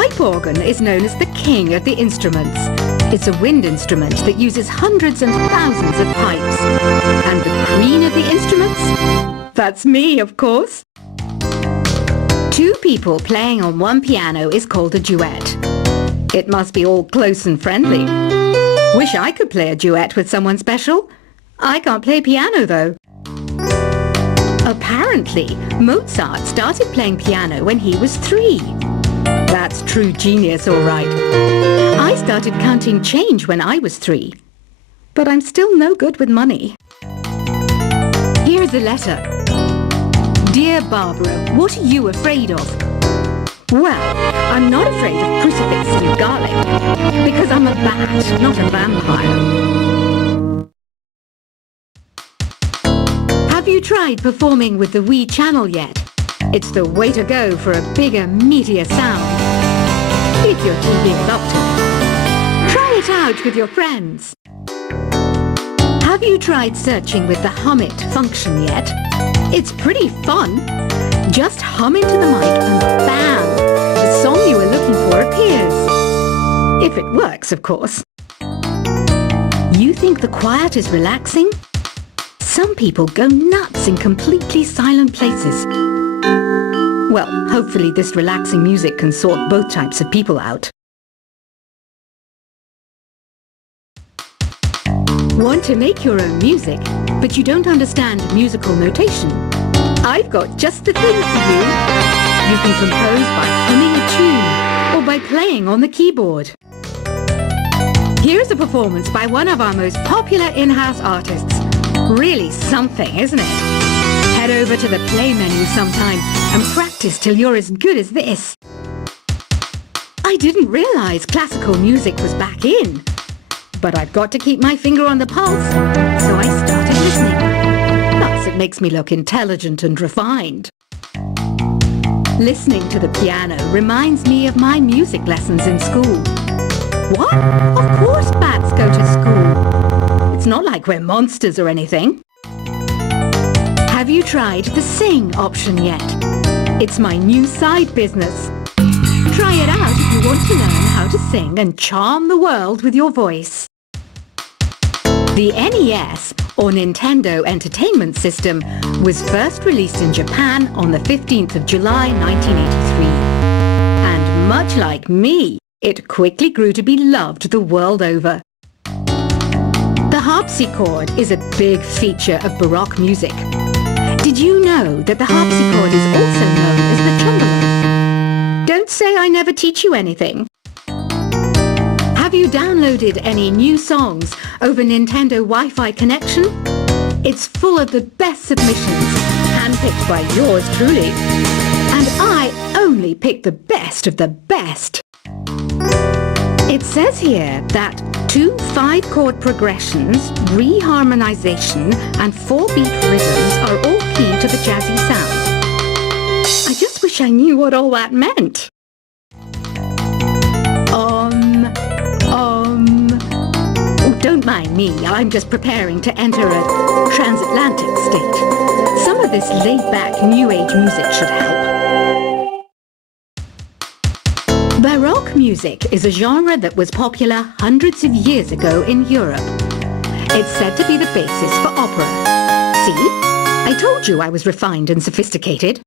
pipe organ is known as the king of the instruments. It's a wind instrument that uses hundreds and thousands of pipes. And the queen of the instruments? That's me, of course. Two people playing on one piano is called a duet. It must be all close and friendly. Wish I could play a duet with someone special. I can't play piano, though. Apparently, Mozart started playing piano when he was 3. That's true genius, all right. I started counting change when I was 3. But I'm still no good with money. Here's a letter. Dear Barbara, what are you afraid of? Well, I'm not afraid of crucifixes and garlic, because I'm a bat, not a vampire. Have you tried performing with the Wii channel yet? It's the way to go for a bigger, meatier sound. If your TV is up to it. Try it out with your friends. Have you tried searching with the hum it function yet? It's pretty fun. Just hum into the mic and bam! The song you were looking for appears. If it works, of course. You think the quiet is relaxing? Some people go nuts in completely silent places. Well, hopefully this relaxing music can sort both types of people out. Want to make your own music, but you don't understand musical notation? I've got just the thing for you. You can compose by humming a tune or by playing on the keyboard. Here's a performance by one of our most popular in-house artists. Really something, isn't it? Head over to the play menu sometime and practice till you're as good as this. I didn't realize classical music was back in. But I've got to keep my finger on the pulse, so I started listening. Plus, it makes me look intelligent and refined. Listening to the piano reminds me of my music lessons in school. What? Of course bats go to school. It's not like we're monsters or anything. Have you tried the sing option yet? It's my new side business. Try it out if you want to learn how to sing and charm the world with your voice. The NES, or Nintendo Entertainment System, was first released in Japan on the 15th of July 1983. And much like me, it quickly grew to be loved the world over. The harpsichord is a big feature of Baroque music. Did you know that the harpsichord is also known as the tremolo? Don't say I never teach you anything. Have you downloaded any new songs over Nintendo Wi-Fi connection? It's full of the best submissions, handpicked by yours truly. And I only pick the best of the best. It says here that 2 5-chord progressions, reharmonization, and 4-beat rhythms are all key to the jazzy sound. I just wish I knew what all that meant. Oh, don't mind me, I'm just preparing to enter a transatlantic state. Some of this laid-back New Age music should help. Baroque music is a genre that was popular hundreds of years ago in Europe. It's said to be the basis for opera. See? I told you I was refined and sophisticated.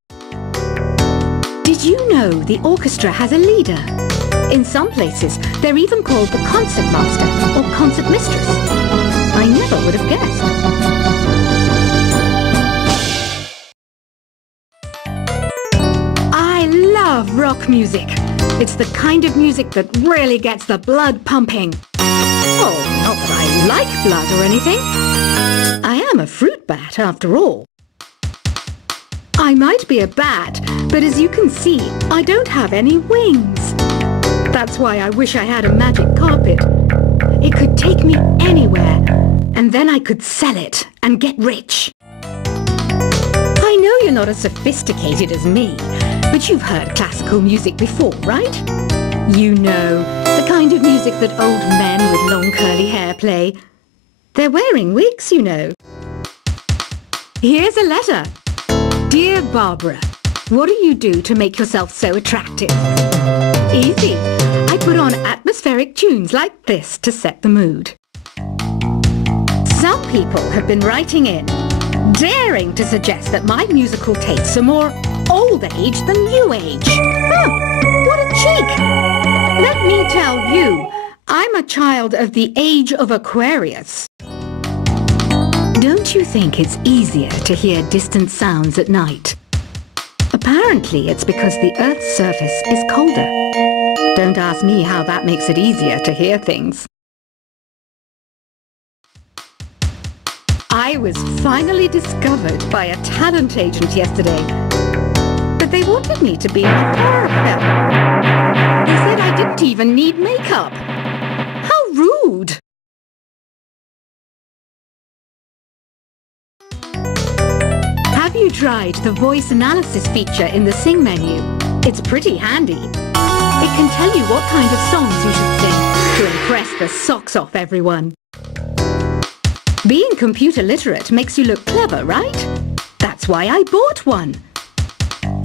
Did you know the orchestra has a leader? In some places, they're even called the concert master or concert mistress. I never would have guessed. I love rock music. It's the kind of music that really gets the blood pumping. Oh, not that I like blood or anything. I am a fruit bat, after all. I might be a bat, but as you can see, I don't have any wings. That's why I wish I had a magic carpet. It could take me anywhere, and then I could sell it and get rich. I know you're not as sophisticated as me, but you've heard classical music before, right? You know, the kind of music that old men with long curly hair play. They're wearing wigs, you know. Here's a letter. Dear Barbara, what do you do to make yourself so attractive? Easy. I put on atmospheric tunes like this to set the mood. Some people have been writing in, daring to suggest that my musical tastes are more old age than new age. Huh, what a cheek! Let me tell you, I'm a child of the age of Aquarius. Don't you think it's easier to hear distant sounds at night? Apparently it's because the Earth's surface is colder. Don't ask me how that makes it easier to hear things. I was finally discovered by a talent agent yesterday, but they wanted me to be in a horror film. They said I didn't even need makeup. How rude! Have you tried the voice analysis feature in the Sing menu? It's pretty handy. It can tell you what kind of songs you should sing to impress the socks off everyone. Being computer literate makes you look clever, right? That's why I bought one.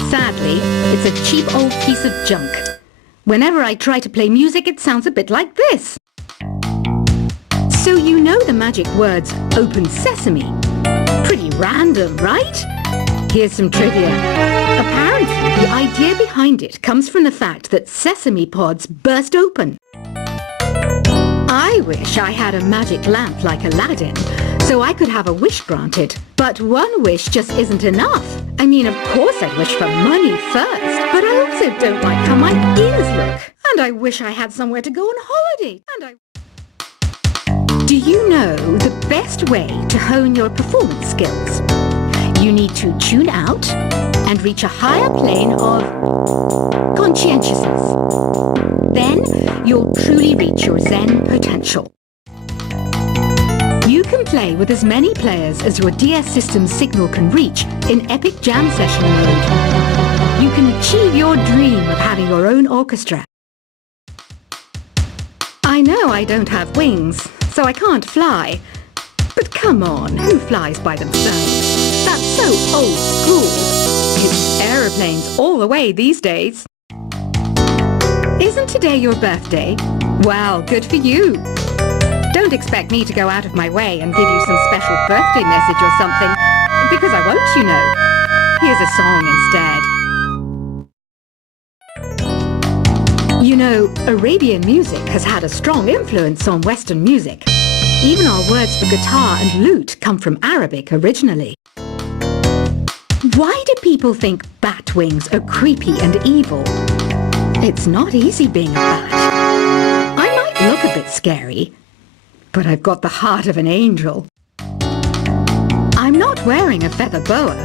Sadly, it's a cheap old piece of junk. Whenever I try to play music, it sounds a bit like this. So you know the magic words "Open Sesame." Pretty random, right? Here's some trivia. Apparently, the idea behind it comes from the fact that sesame pods burst open. I wish I had a magic lamp like Aladdin, so I could have a wish granted. But one wish just isn't enough. I mean, of course I'd wish for money first, but I also don't like how my ears look. And I wish I had somewhere to go on holiday. Do you know the best way to hone your performance skills? You need to tune out and reach a higher plane of conscientiousness. Then you'll truly reach your Zen potential. You can play with as many players as your DS system's signal can reach in epic jam session mode. You can achieve your dream of having your own orchestra. I know I don't have wings, so I can't fly. But come on, who flies by themselves? That's so old school. Use aeroplanes all the way these days. Isn't today your birthday? Well, good for you. Don't expect me to go out of my way and give you some special birthday message or something, because I won't, you know. Here's a song instead. You know, Arabian music has had a strong influence on Western music. Even our words for guitar and lute come from Arabic originally. Why do people think bat wings are creepy and evil? It's not easy being a bat. I might look a bit scary, but I've got the heart of an angel. I'm not wearing a feather boa.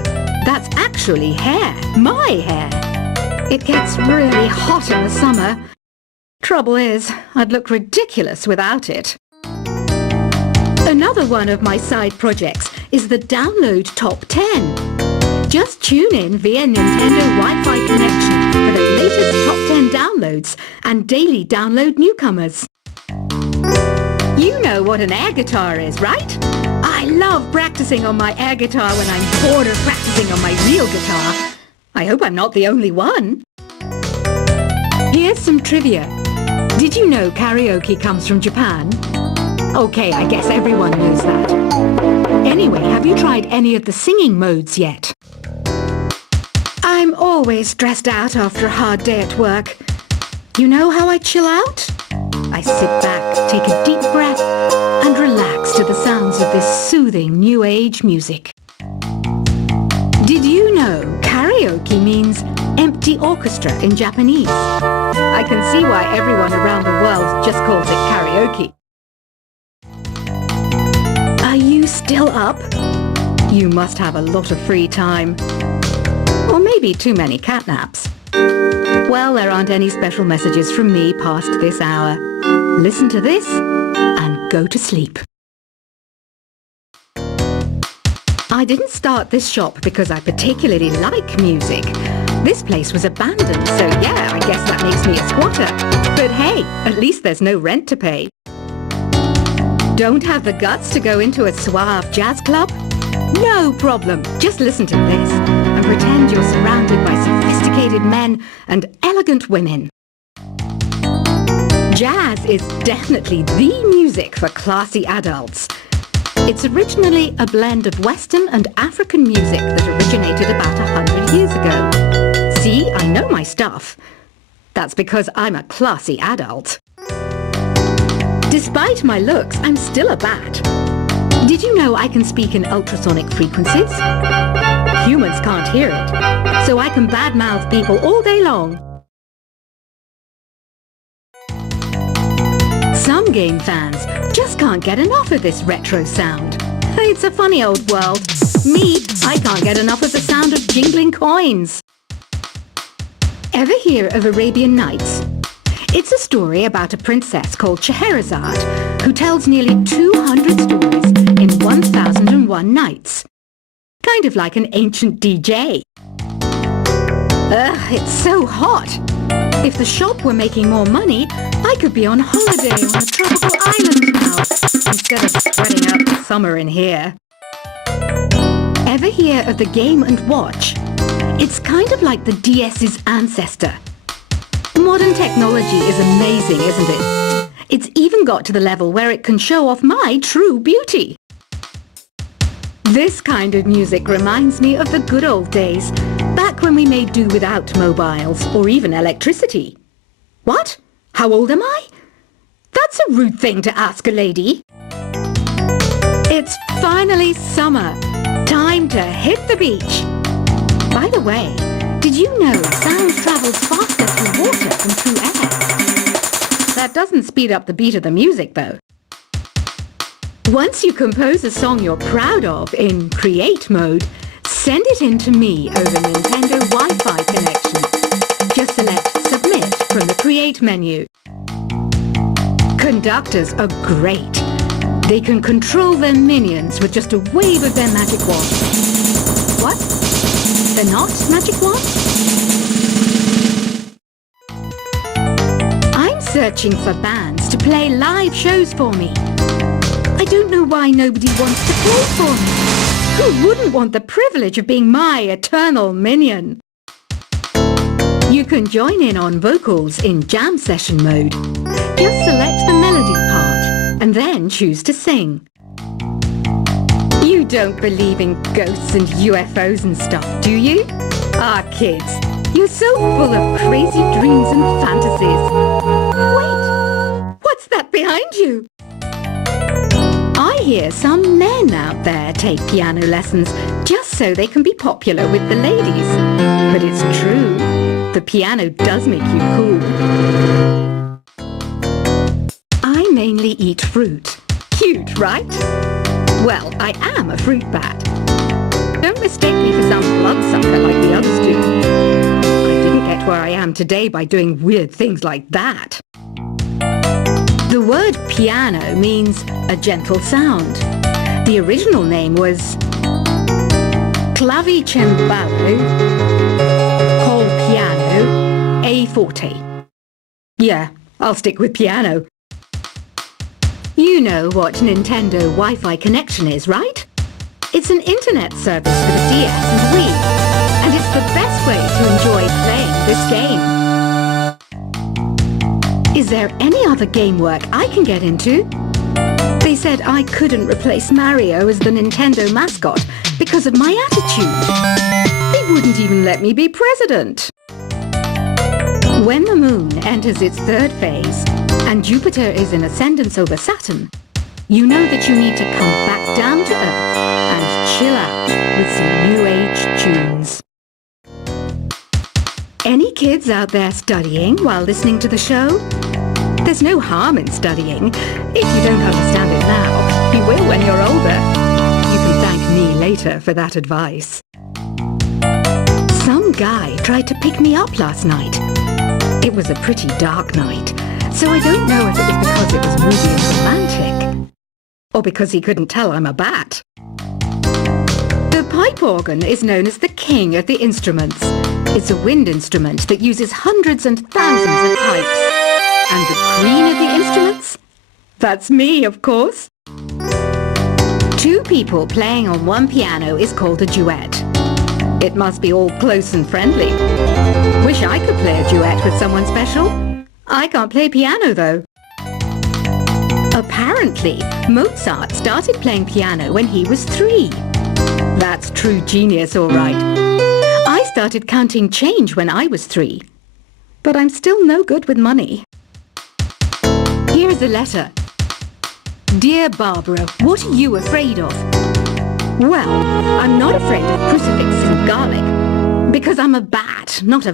That's actually hair, my hair. It gets really hot in the summer. Trouble is, I'd look ridiculous without it. Another one of my side projects is the Download Top 10. Just tune in via Nintendo Wi-Fi connection for the latest Top 10 downloads and daily download newcomers. You know what an air guitar is, right? I love practicing on my air guitar when I'm bored of practicing on my real guitar. I hope I'm not the only one. Here's some trivia. Did you know karaoke comes from Japan? Okay, I guess everyone knows that. Anyway, have you tried any of the singing modes yet? I'm always stressed out after a hard day at work. You know how I chill out? I sit back, take a deep breath, and relax to the sounds of this soothing new age music. Did you know karaoke means empty orchestra in Japanese? I can see why everyone around the world just calls it karaoke. Are you still up? You must have a lot of free time. Or maybe too many catnaps. Well, there aren't any special messages from me past this hour. Listen to this and go to sleep. I didn't start this shop because I particularly like music. This place was abandoned, so yeah, I guess that makes me a squatter. But hey, at least there's no rent to pay. Don't have the guts to go into a suave jazz club? No problem. Just listen to this. I'm pretend you're surrounded by sophisticated men and elegant women. Jazz is definitely the music for classy adults. It's originally a blend of Western and African music that originated about 100 years ago. See, I know my stuff. That's because I'm a classy adult. Despite my looks, I'm still a bat. Did you know I can speak in ultrasonic frequencies? Humans can't hear it, so I can badmouth people all day long. Some game fans just can't get enough of this retro sound. It's a funny old world. Me, I can't get enough of the sound of jingling coins. Ever hear of Arabian Nights? It's a story about a princess called Scheherazade who tells nearly 200 stories in 1001 nights. Kind of like an ancient DJ. Ugh, it's so hot. If the shop were making more money, I could be on holiday on a tropical island now, instead of sweating out the summer in here. Ever hear of the Game & Watch? It's kind of like the DS's ancestor. Modern technology is amazing, isn't it? It's even got to the level where it can show off my true beauty. This kind of music reminds me of the good old days, back when we made do without mobiles or even electricity. What? How old am I? That's a rude thing to ask a lady. It's finally summer. Time to hit the beach. By the way, did you know sound travels faster through water than through air? That doesn't speed up the beat of the music, though. Once you compose a song you're proud of in create mode, send it in to me over Nintendo Wi-Fi connection. Just select Submit from the Create menu. Conductors are great. They can control their minions with just a wave of their magic wand. What? They're not magic wands? I'm searching for bands to play live shows for me. I don't know why nobody wants to play for me. Who wouldn't want the privilege of being my eternal minion? You can join in on vocals in jam session mode. Just select the melody part and then choose to sing. You don't believe in ghosts and UFOs and stuff, do you? Ah, kids, you're so full of crazy dreams and fantasies. Wait, what's that behind you? I hear some men out there take piano lessons just so they can be popular with the ladies. But it's true, the piano does make you cool. I mainly eat fruit. Cute, right? Well, I am a fruit bat. Don't mistake me for some bloodsucker like the others do. I didn't get where I am today by doing weird things like that. The word piano means a gentle sound. The original name was clavicembalo, col piano, a forte. Yeah, I'll stick with piano. You know what Nintendo Wi-Fi connection is, right? It's an internet service for the DS and Wii, and it's the best way to enjoy playing this game. Is there any other game work I can get into? They said I couldn't replace Mario as the Nintendo mascot because of my attitude. They wouldn't even let me be president. When the moon enters its third phase and Jupiter is in ascendance over Saturn, you know that you need to come back down to Earth and chill out with some New Age tunes. Any kids out there studying while listening to the show? There's no harm in studying. If you don't understand it now, you will when you're older. You can thank me later for that advice. Some guy tried to pick me up last night. It was a pretty dark night, so I don't know if it was because it was moody and romantic, or because he couldn't tell I'm a bat. The pipe organ is known as the king of the instruments. It's a wind instrument that uses hundreds and thousands of pipes. And the queen of the instruments? That's me, of course. Two people playing on one piano is called a duet. It must be all close and friendly. Wish I could play a duet with someone special. I can't play piano, though. Apparently, Mozart started playing piano when he was 3. That's true genius, all right. I started counting change when I was 3. But I'm still no good with money. Here is a letter. Dear Barbara, what are you afraid of? Well, I'm not afraid of crucifixes and garlic, because I'm a bat, not a